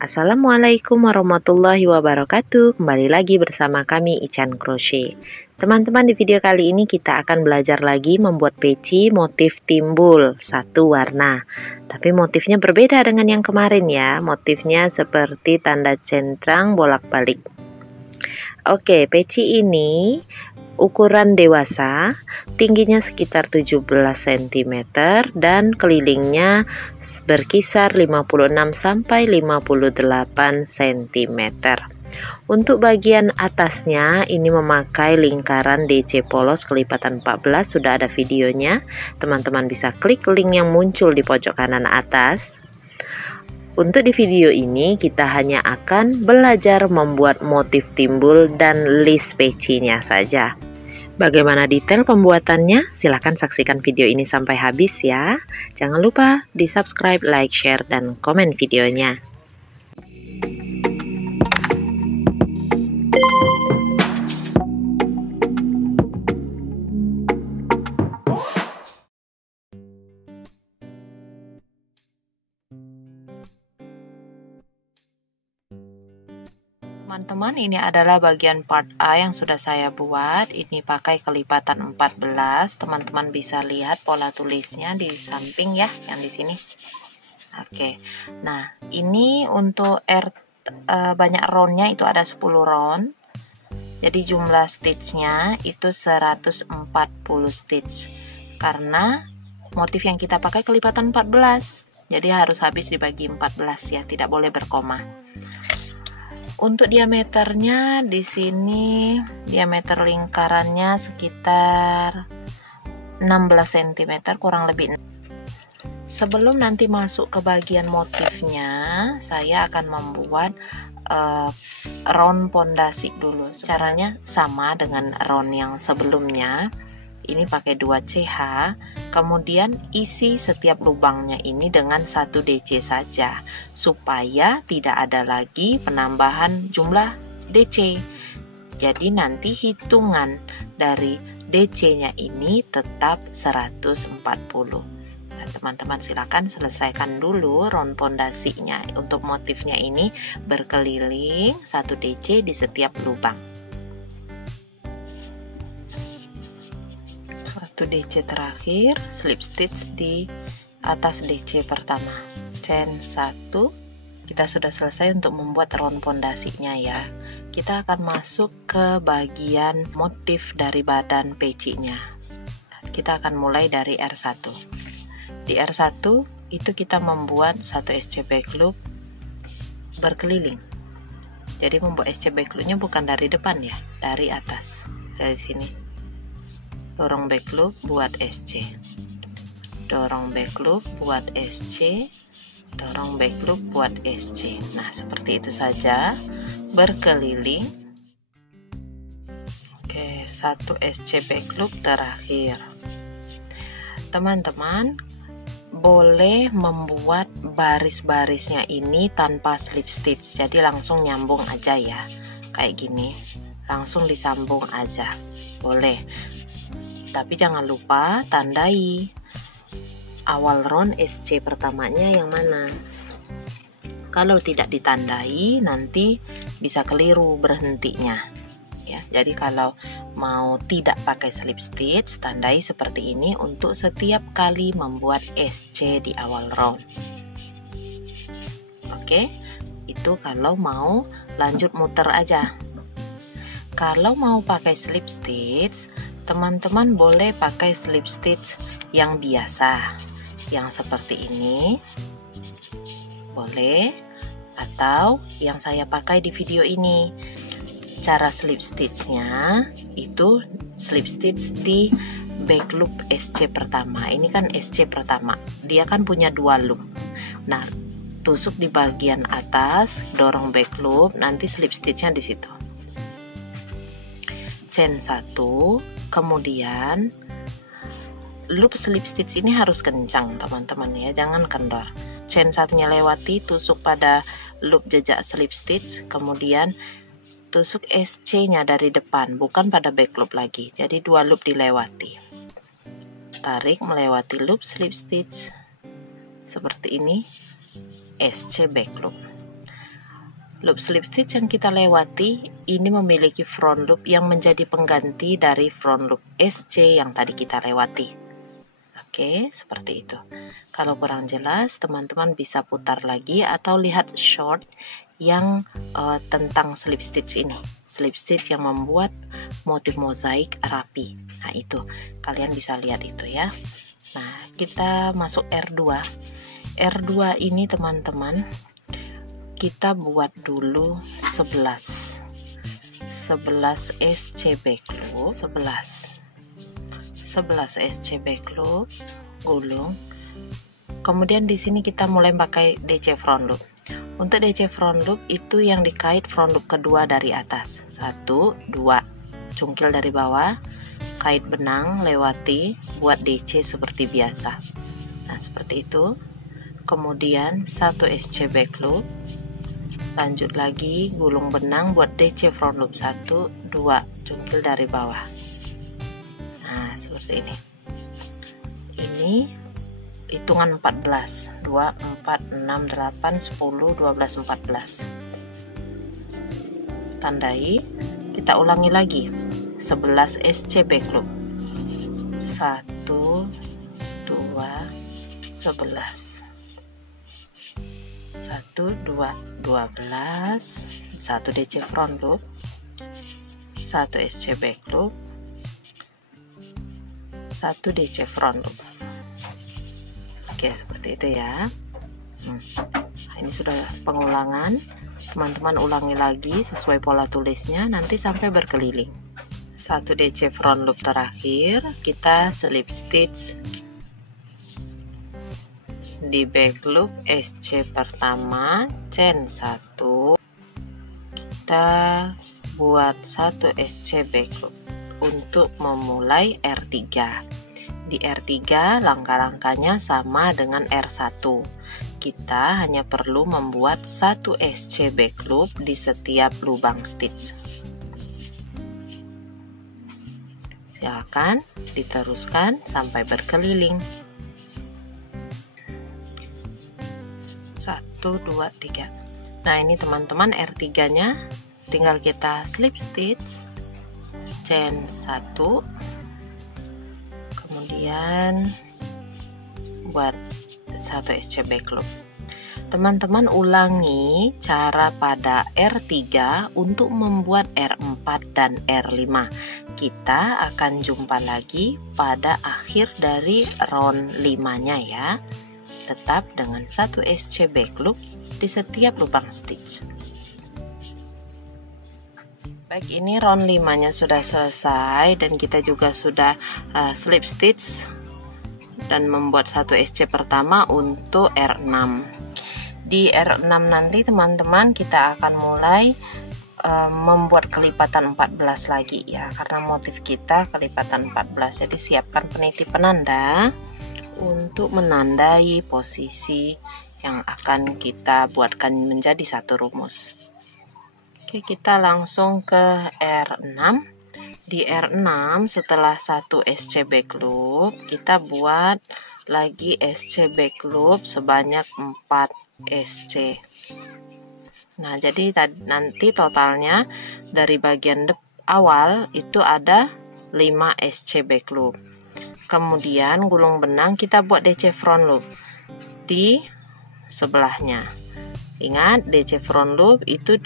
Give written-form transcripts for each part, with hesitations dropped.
Assalamualaikum warahmatullahi wabarakatuh. Kembali lagi bersama kami Ican Crochet. Teman-teman, di video kali ini kita akan belajar lagi membuat peci motif timbul satu warna. Tapi motifnya berbeda dengan yang kemarin ya. Motifnya seperti tanda centang bolak-balik. Oke, peci ini ukuran dewasa, tingginya sekitar 17 cm dan kelilingnya berkisar 56 sampai 58 cm. Untuk bagian atasnya ini memakai lingkaran DC polos kelipatan 14, sudah ada videonya. Teman-teman bisa klik link yang muncul di pojok kanan atas. Untuk di video ini kita hanya akan belajar membuat motif timbul dan list pecinya saja. Bagaimana detail pembuatannya? Silahkan saksikan video ini sampai habis ya. Jangan lupa di subscribe, like, share, dan komen videonya. Teman-teman, ini adalah bagian part A yang sudah saya buat. Ini pakai kelipatan 14. Teman-teman bisa lihat pola tulisnya di samping ya, yang di sini. Oke. Nah, ini untuk banyak roundnya itu ada 10 round. Jadi jumlah stitchnya itu 140 stitch. Karena motif yang kita pakai kelipatan 14. Jadi harus habis dibagi 14 ya, tidak boleh berkoma. Untuk diameternya di sini diameter lingkarannya sekitar 16 cm kurang lebih. Sebelum nanti masuk ke bagian motifnya, saya akan membuat round pondasi dulu. Caranya sama dengan round yang sebelumnya. Ini pakai 2 CH, kemudian isi setiap lubangnya ini dengan 1 DC saja, supaya tidak ada lagi penambahan jumlah DC. Jadi nanti hitungan dari DC-nya ini tetap 140. Nah, teman-teman silakan selesaikan dulu round pondasinya. Untuk motifnya ini berkeliling 1 DC di setiap lubang. DC terakhir, slip stitch di atas DC pertama, chain 1. Kita sudah selesai untuk membuat round pondasinya ya. Kita akan masuk ke bagian motif dari badan pecinya. Kita akan mulai dari R1. Di R1 itu kita membuat 1 SC back loop berkeliling. Jadi membuat SC back loopnya bukan dari depan ya, dari atas, dari sini. Dorong back loop buat SC, dorong back loop buat SC, dorong back loop buat SC. Nah, seperti itu saja, berkeliling. Oke, 1 SC back loop terakhir. Teman-teman boleh membuat baris-barisnya ini tanpa slip stitch, jadi langsung nyambung aja ya, kayak gini, langsung disambung aja, boleh. Tapi jangan lupa tandai awal round SC pertamanya yang mana. Kalau tidak ditandai nanti bisa keliru berhentinya ya. Jadi kalau mau tidak pakai slip stitch, tandai seperti ini untuk setiap kali membuat SC di awal round. Oke, itu kalau mau lanjut muter aja. Kalau mau pakai slip stitch, teman-teman boleh pakai slip stitch yang biasa, yang seperti ini boleh, atau yang saya pakai di video ini. Cara slip stitchnya itu slip stitch di back loop SC pertama. Ini kan SC pertama, dia kan punya 2 loop. Nah, tusuk di bagian atas, dorong back loop, nanti slip stitchnya di situ. Chain 1, kemudian loop slip stitch ini harus kencang teman-teman ya, jangan kendor. Chain 1-nya lewati, tusuk pada loop jejak slip stitch, kemudian tusuk SC-nya dari depan, bukan pada back loop lagi. Jadi 2 loop dilewati. Tarik melewati loop slip stitch seperti ini, SC back loop. loop slip stitch yang kita lewati ini memiliki front loop yang menjadi pengganti dari front loop SC yang tadi kita lewati. Oke, seperti itu. Kalau kurang jelas, teman-teman bisa putar lagi atau lihat short yang tentang slip stitch ini. Slip stitch yang membuat motif mozaik rapi. Nah, itu kalian bisa lihat itu ya. Nah, kita masuk R2. R2 ini teman-teman, kita buat dulu 11 SC back loop, 11 SC back loop, gulung. Kemudian di sini kita mulai pakai DC front loop. Untuk DC front loop itu yang dikait front loop kedua dari atas. 1, 2, cungkil dari bawah, kait benang, lewati, buat DC seperti biasa. Nah, seperti itu. Kemudian 1 SC back loop, lanjut lagi gulung benang, buat DC front loop 1, 2, cungkil dari bawah. Nah, seperti ini. Ini hitungan 14, 2, 4, 6, 8, 10, 12, 14. Tandai, kita ulangi lagi 11 SC back loop, 1, 2, 11, 1, 2, 12, 1 DC front loop, 1 SC back loop, 1 DC front loop. Oke, seperti itu ya. Nah, ini sudah pengulangan. Teman-teman ulangi lagi sesuai pola tulisnya nanti sampai berkeliling. 1 DC front loop terakhir, kita slip stitch di back loop SC pertama, chain 1, kita buat 1 SC back loop untuk memulai R3. Di R3 langkah-langkahnya sama dengan R1. Kita hanya perlu membuat 1 SC back loop di setiap lubang stitch. Silakan diteruskan sampai berkeliling. 1, 2, 3. Nah, ini teman-teman R3 nya tinggal kita slip stitch, chain 1, kemudian buat 1 SC back loop. Teman-teman ulangi cara pada R3 untuk membuat R4 dan R5. Kita akan jumpa lagi pada akhir dari round 5-nya ya. Tetap dengan 1 SC back loop di setiap lubang stitch. Baik, ini round 5-nya sudah selesai dan kita juga sudah slip stitch dan membuat 1 SC pertama untuk R6. Di R6 nanti teman-teman kita akan mulai membuat kelipatan 14 lagi ya, karena motif kita kelipatan 14. Jadi siapkan peniti penanda untuk menandai posisi yang akan kita buatkan menjadi satu rumus. Oke, kita langsung ke R6. Di R6 setelah 1 SC back loop, kita buat lagi SC back loop sebanyak 4 SC. Nah, jadi nanti totalnya dari bagian awal itu ada 5 SC back loop. Kemudian gulung benang kita buat DC front loop di sebelahnya. Ingat, DC front loop itu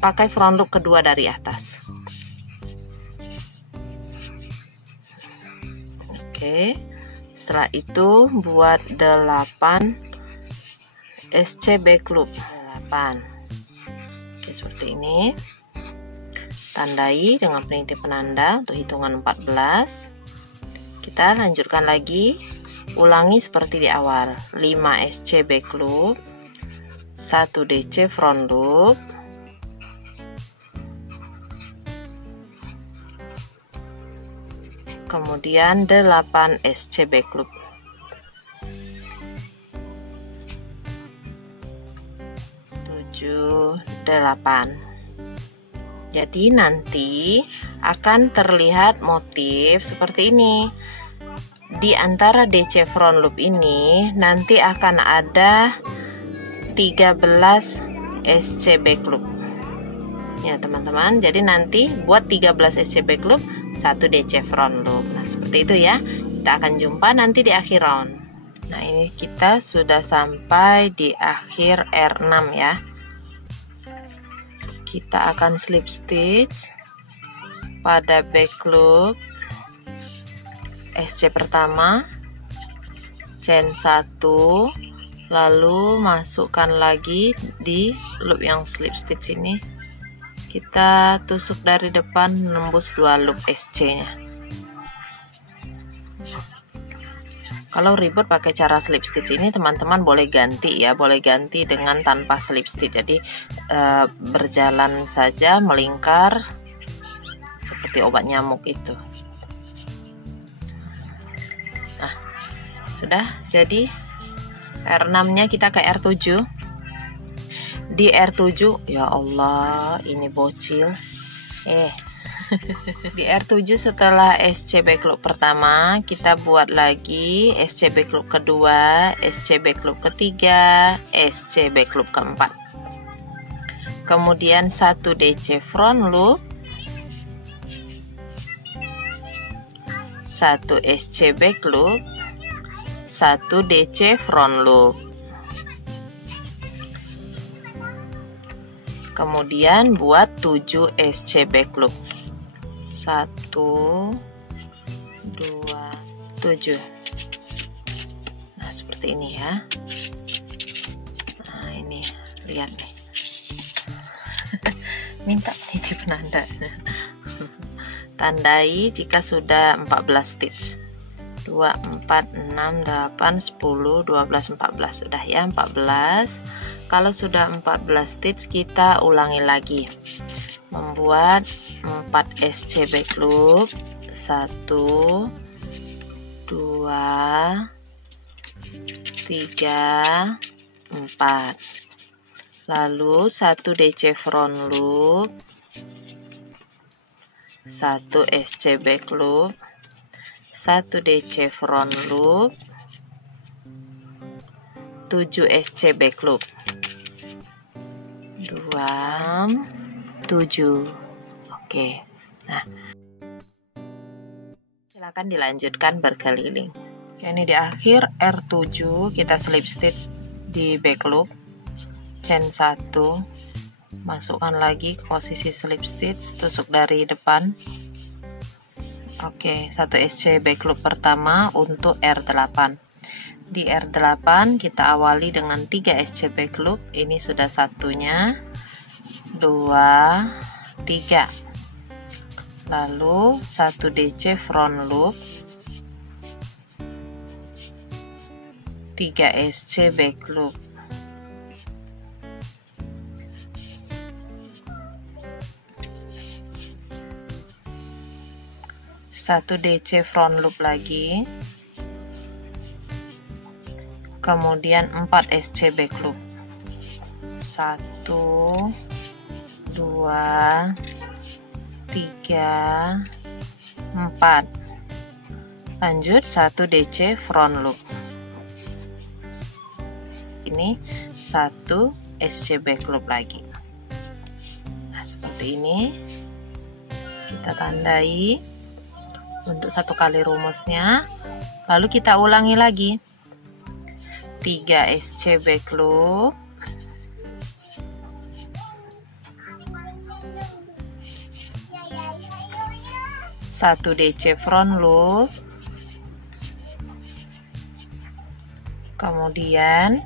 pakai front loop kedua dari atas. Oke, setelah itu buat 8 SC back loop, 8. Oke, seperti ini. Tandai dengan peniti penanda untuk hitungan 14. Kita lanjutkan lagi, ulangi seperti di awal. 5 SC back loop, 1 DC front loop, kemudian 8 SC back loop. 7, 8. Jadi nanti akan terlihat motif seperti ini. Di antara DC front loop ini nanti akan ada 13 SC back loop. ya teman-teman. Jadi nanti buat 13 SC back loop, 1 DC front loop. Nah seperti itu ya. Kita akan jumpa nanti di akhir round. Nah ini kita sudah sampai di akhir R6 ya. Kita akan slip stitch pada back loop SC pertama, chain 1, lalu masukkan lagi di loop yang slip stitch ini. Kita tusuk dari depan menembus 2 loop SC nya. Kalau ribet pakai cara slip stitch ini, teman-teman boleh ganti ya, boleh ganti dengan tanpa slip stitch. Jadi berjalan saja melingkar seperti obat nyamuk itu. Nah, sudah jadi R6 nya kita ke R7. Di R7, ya Allah ini bocil. Di R7 setelah SC back loop pertama, kita buat lagi SC back loop kedua, SC back loop ketiga, SC back loop keempat. Kemudian 1 DC front loop, 1 SC back loop, 1 DC front loop. Kemudian buat 7 SC back loop. 1 2 7. Nah seperti ini ya. Nah ini lihat nih. Minta titip penanda. Tandai jika sudah 14 stitch. 2 4 6 8 10 12 14. Sudah ya 14. Kalau sudah 14 stitch, kita ulangi lagi. Membuat 4 SC back loop, 1 2 3 4, lalu 1 DC front loop, 1 SC back loop, 1 DC front loop, 7 SC back loop, 2 7. Oke. Nah, silakan dilanjutkan berkeliling. Oke, ini di akhir R7 kita slip stitch di back loop, chain 1, masukkan lagi ke posisi slip stitch, tusuk dari depan. Oke, 1 SC back loop pertama untuk R8. Di R8 kita awali dengan 3 SC back loop. Ini sudah satunya, 2 3, lalu 1 DC front loop, 3 SC back loop, 1 DC front loop lagi, kemudian 4 SC back loop, 1 2 3 4, lanjut 1 DC front loop, ini 1 SC back loop lagi. Nah seperti ini kita tandai untuk 1 kali rumusnya, lalu kita ulangi lagi 3 SC back loop, 1 DC front loop, kemudian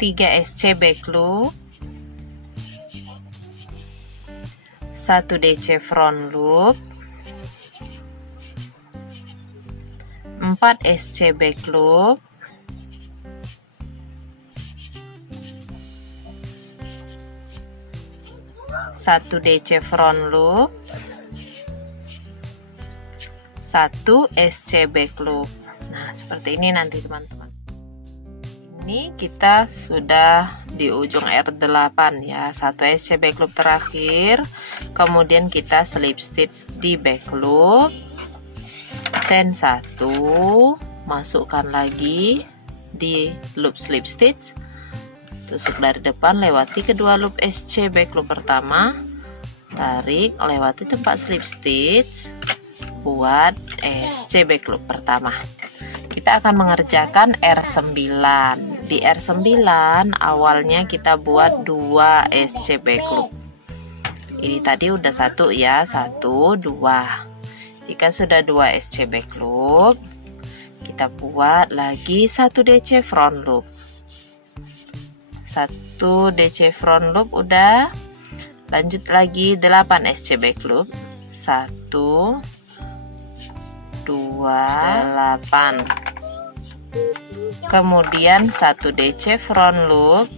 3 SC back loop, 1 DC front loop, 4 SC back loop, 1 DC front loop, 1 SC back loop. Nah seperti ini nanti teman-teman. Ini kita sudah di ujung R8 ya, 1 SC back loop terakhir, kemudian kita slip stitch di back loop, chain 1, masukkan lagi di loop slip stitch, tusuk dari depan, lewati kedua loop SC back loop pertama, tarik, lewati tempat slip stitch, buat SC back loop pertama. Kita akan mengerjakan R9. Di R9 awalnya kita buat 2 SC back loop. Ini tadi udah 1 ya, 1, 2. Jika sudah 2 SC back loop, kita buat lagi 1 DC front loop. 1 DC front loop udah. Lanjut lagi 8 SC back loop. 1, 2, 8. Kemudian 1 DC front loop,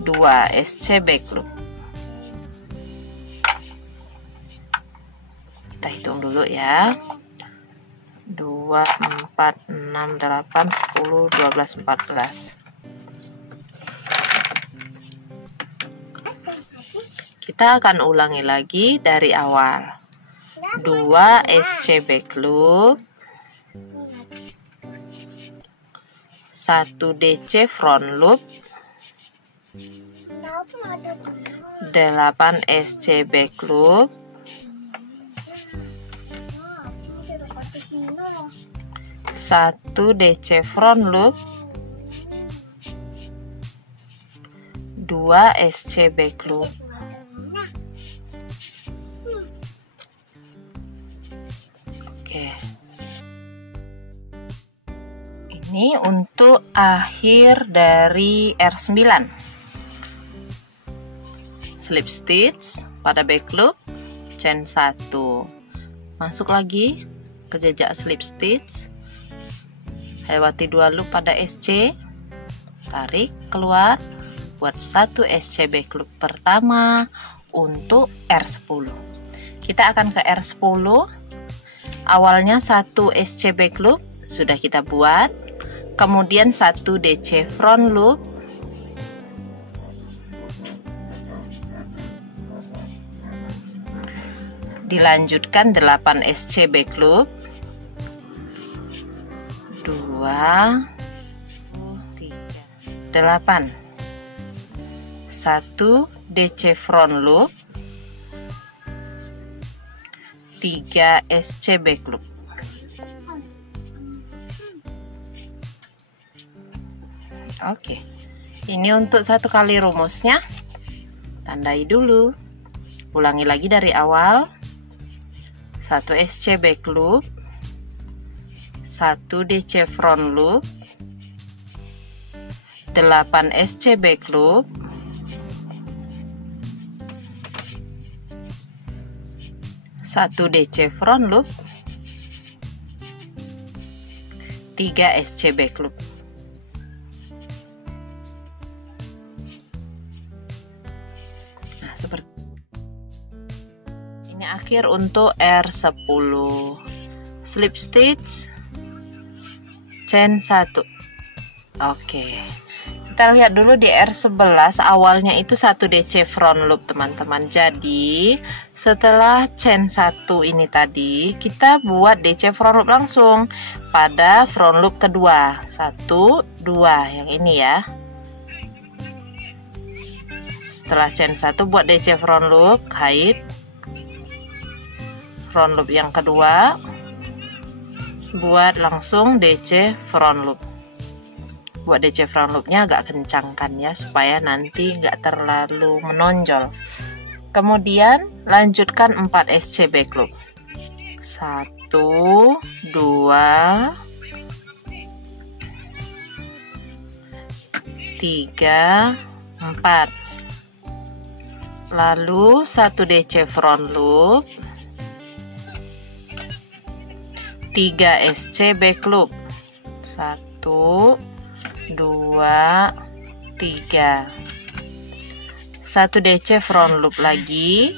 2 SC back loop. Kita hitung dulu ya. 2, 4, 6, 8, 10, 12, 14. Kita akan ulangi lagi dari awal. 2 SC back loop, 1 DC front loop, 8 SC back loop, 1 DC front loop, 2 SC back loop. Oke. Ini untuk akhir dari R9. Slip stitch pada back loop, chain 1. Masuk lagi ke jejak slip stitch. Lewati 2 loop pada SC. Tarik keluar, buat 1 SC back loop pertama untuk R10. Kita akan ke R10. Awalnya 1 SC back loop sudah kita buat, kemudian 1 DC front loop, dilanjutkan 8 SC back loop, 2, 3, 8, 1 DC front loop, 3 SC back loop. Oke, ini untuk 1 kali rumusnya. Tandai dulu. Ulangi lagi dari awal. 1 SC back loop, 1 DC front loop, 8 SC back loop, 1 DC front loop, 3 SC back loop. Nah, seperti ini akhir untuk R10. Slip stitch, chain 1. Oke. Kita lihat dulu di R11 awalnya itu 1 DC front loop teman-teman. Jadi setelah chain 1 ini tadi kita buat DC front loop langsung pada front loop kedua. 1, 2 yang ini ya. Setelah chain 1 buat DC front loop, kait front loop yang kedua, buat langsung DC front loop. Buat DC front loopnya agak kencangkan ya, supaya nanti nggak terlalu menonjol. Kemudian lanjutkan 4 SC back loop. 1, 2, 3, 4. Lalu 1 DC front loop, 3 SC back loop. 1, 2, 3. 1 DC front loop lagi,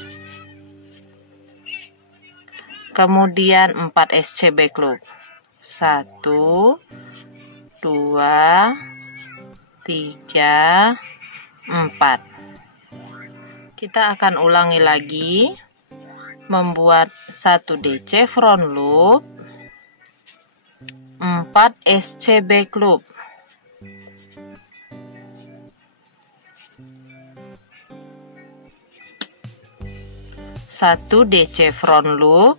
kemudian 4 SC back loop. 1, 2, 3, 4. Kita akan ulangi lagi, membuat 1 DC front loop, 4 SC back loop. 1 DC front loop,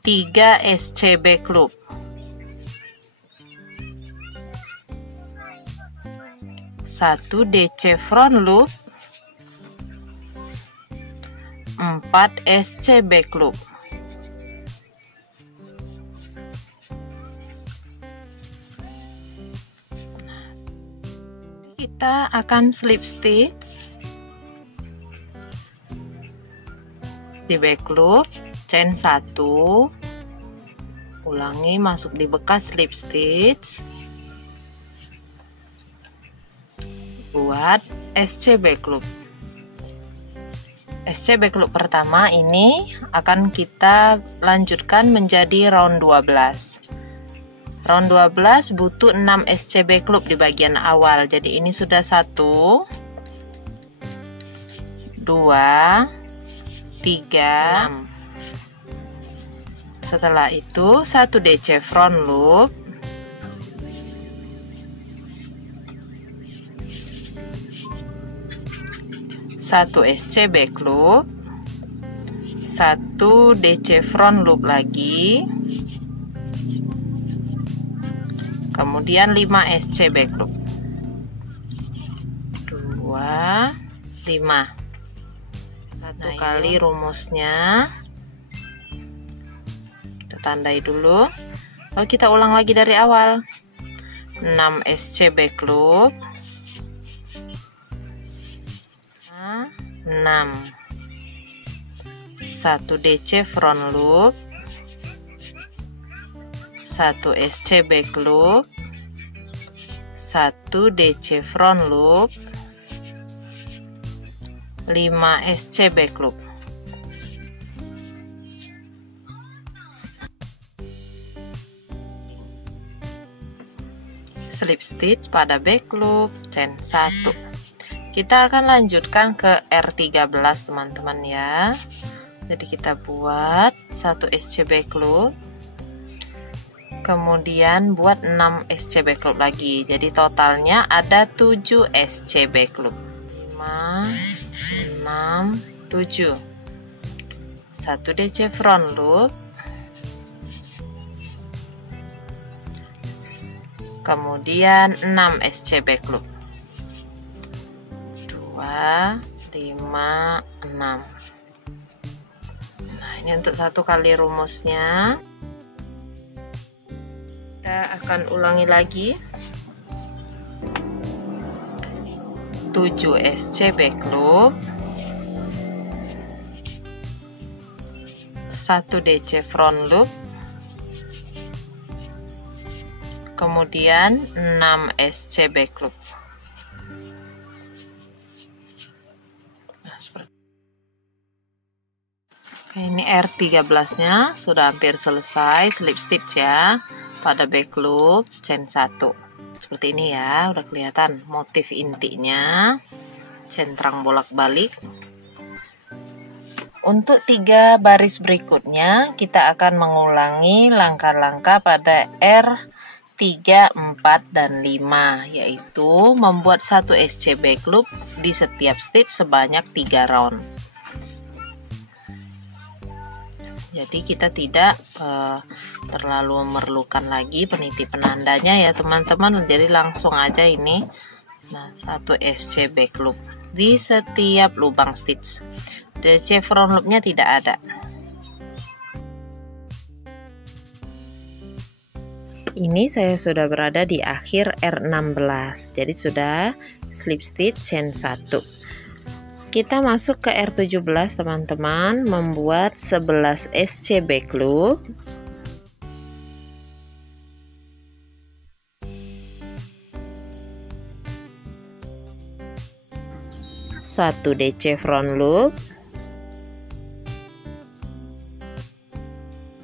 3 SC back loop. 1 DC front loop, 4 SC back loop. Kita akan slip stitch di back loop, chain 1, ulangi masuk di bekas slip stitch, buat SC back loop. SC back loop pertama ini akan kita lanjutkan menjadi round 12. Round 12 butuh 6 SC back loop di bagian awal. Jadi ini sudah 1 2 3 6. Setelah itu 1 DC front loop, 1 SC back loop, 1 DC front loop lagi, kemudian 5 SC back loop, 2 5. Satu kali rumusnya kita tandai dulu, lalu kita ulang lagi dari awal. 6 SC back loop, 6, 1 DC front loop, 1 SC back loop, 1 DC front loop, 5 SC back loop. Slip stitch pada back loop, chain 1. Kita akan lanjutkan ke R13 teman-teman ya. Jadi kita buat 1 SC back loop, kemudian buat 6 SC back loop lagi. Jadi totalnya ada 7 SC back loop. 5 6 7. 1 DC front loop, kemudian 6 SC back loop. 2 5 6. Nah, ini untuk satu kali rumusnya. Kita akan ulangi lagi. 7 SC back loop, 1 DC front loop, kemudian 6 SC back loop. Ini R13 nya sudah hampir selesai slip stitch ya pada back loop, chain 1 seperti ini ya. Udah kelihatan motif intinya, centang bolak-balik. Untuk 3 baris berikutnya kita akan mengulangi langkah-langkah pada R3, 4, dan 5, yaitu membuat 1 SC back loop di setiap stitch sebanyak 3 round. Jadi kita tidak terlalu memerlukan lagi peniti penandanya ya teman-teman. Jadi langsung aja ini. Nah, 1 SC back loop di setiap lubang stitch. DC front loopnya tidak ada. Ini saya sudah berada di akhir R16. Jadi sudah slip stitch chain 1. Kita masuk ke R17 teman-teman, membuat 11 SC back loop, 1 DC front loop,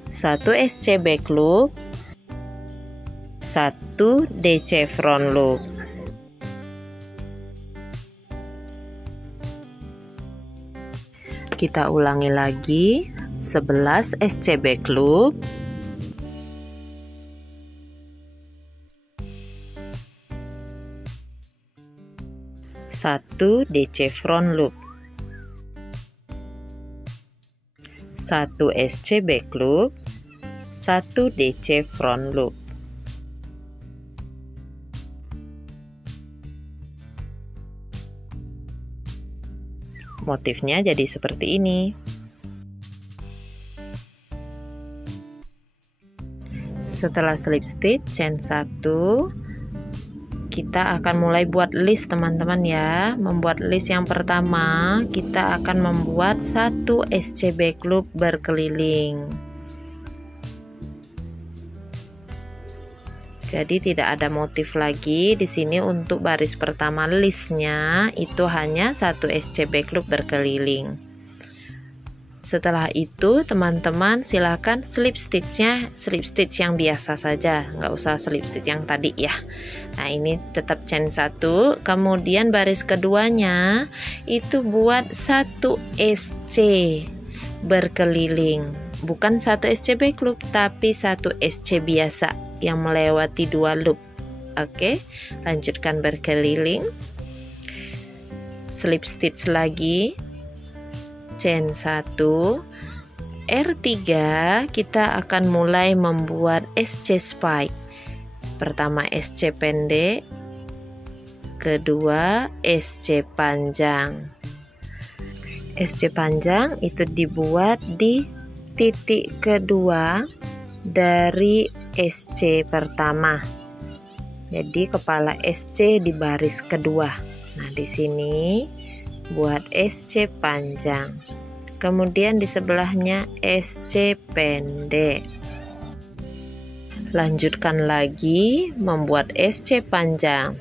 1 SC back loop, 1 DC front loop. Kita ulangi lagi, 11 SC back loop, 1 DC front loop. 1 SC back loop, 1 DC front loop. Motifnya jadi seperti ini. Setelah slip stitch chain 1, kita akan mulai buat list teman-teman ya. Membuat list yang pertama, kita akan membuat 1 SC back loop berkeliling. Jadi tidak ada motif lagi di sini. Untuk baris pertama listnya itu hanya 1 SC back loop berkeliling. Setelah itu teman-teman silakan slip stitchnya slip stitch yang biasa saja, nggak usah slip stitch yang tadi ya. Nah ini tetap chain 1, kemudian baris keduanya itu buat 1 SC berkeliling, bukan 1 SC back loop tapi 1 SC biasa yang melewati 2 loop. Oke, lanjutkan berkeliling, slip stitch lagi, chain 1, R3 kita akan mulai membuat SC spike. Pertama SC pendek, kedua SC panjang. SC panjang itu dibuat di titik kedua dari SC pertama. Jadi kepala SC di baris kedua. Nah, di sini buat SC panjang. Kemudian di sebelahnya SC pendek. Lanjutkan lagi membuat SC panjang.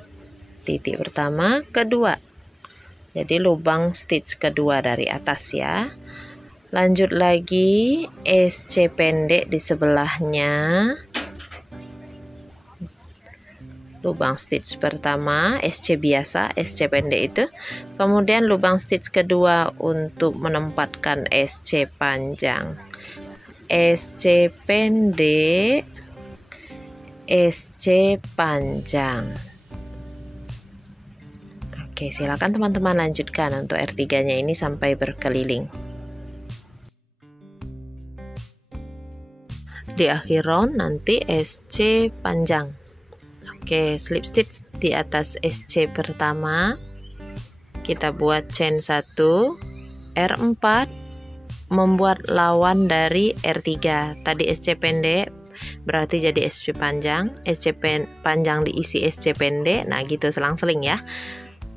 Titik pertama, kedua. Jadi lubang stitch kedua dari atas ya. Lanjut lagi SC pendek di sebelahnya. Lubang stitch pertama SC biasa, SC pendek itu, kemudian lubang stitch kedua untuk menempatkan SC panjang, SC pendek, SC panjang. Oke, silakan teman-teman lanjutkan untuk R3 nya ini sampai berkeliling. Di akhir round nanti SC panjang. Oke, slip stitch di atas SC pertama, kita buat chain 1, R4 membuat lawan dari R3. Tadi SC pendek berarti jadi SC panjang, SC panjang diisi SC pendek. Nah gitu selang-seling ya.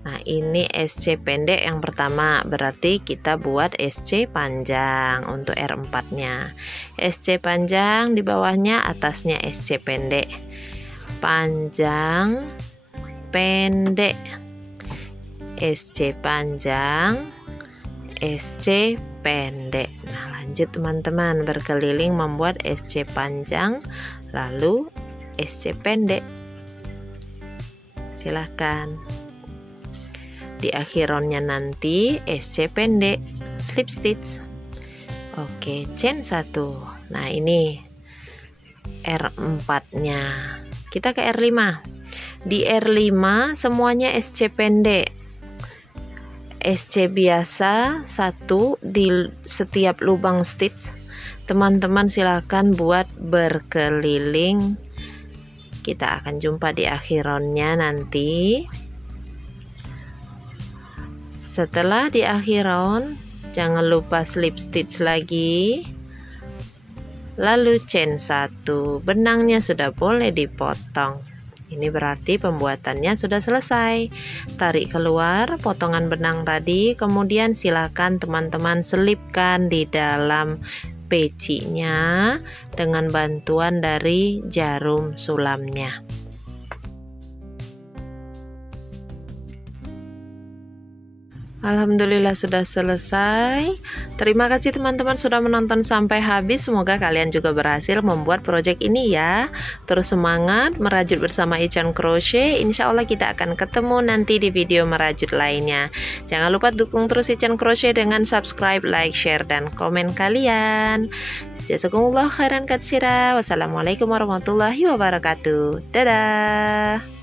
Nah ini SC pendek yang pertama, berarti kita buat SC panjang untuk R4 nya. SC panjang di bawahnya, atasnya SC pendek, panjang, pendek, SC panjang, SC pendek. Nah lanjut teman-teman, berkeliling membuat SC panjang lalu SC pendek. Silahkan. Di akhir roundnya nanti SC pendek, slip stitch. Oke, chain 1. Nah ini R4 nya. Kita ke R5. Di R5 semuanya SC pendek, SC biasa 1 di setiap lubang stitch. Teman-teman silakan buat berkeliling. Kita akan jumpa di akhir roundnya nanti. Setelah di akhir round, jangan lupa slip stitch lagi. Lalu chain 1, benangnya sudah boleh dipotong. Ini berarti pembuatannya sudah selesai. Tarik keluar potongan benang tadi, kemudian silakan teman-teman selipkan di dalam pecinya dengan bantuan dari jarum sulamnya. Alhamdulillah sudah selesai. Terima kasih teman-teman sudah menonton sampai habis. Semoga kalian juga berhasil membuat project ini ya. Terus semangat merajut bersama Ican Crochet. Insya Allah kita akan ketemu nanti di video merajut lainnya. Jangan lupa dukung terus Ican Crochet dengan subscribe, like, share, dan komen kalian. Jazakumullah khairan katsira. Wassalamualaikum warahmatullahi wabarakatuh. Dadah.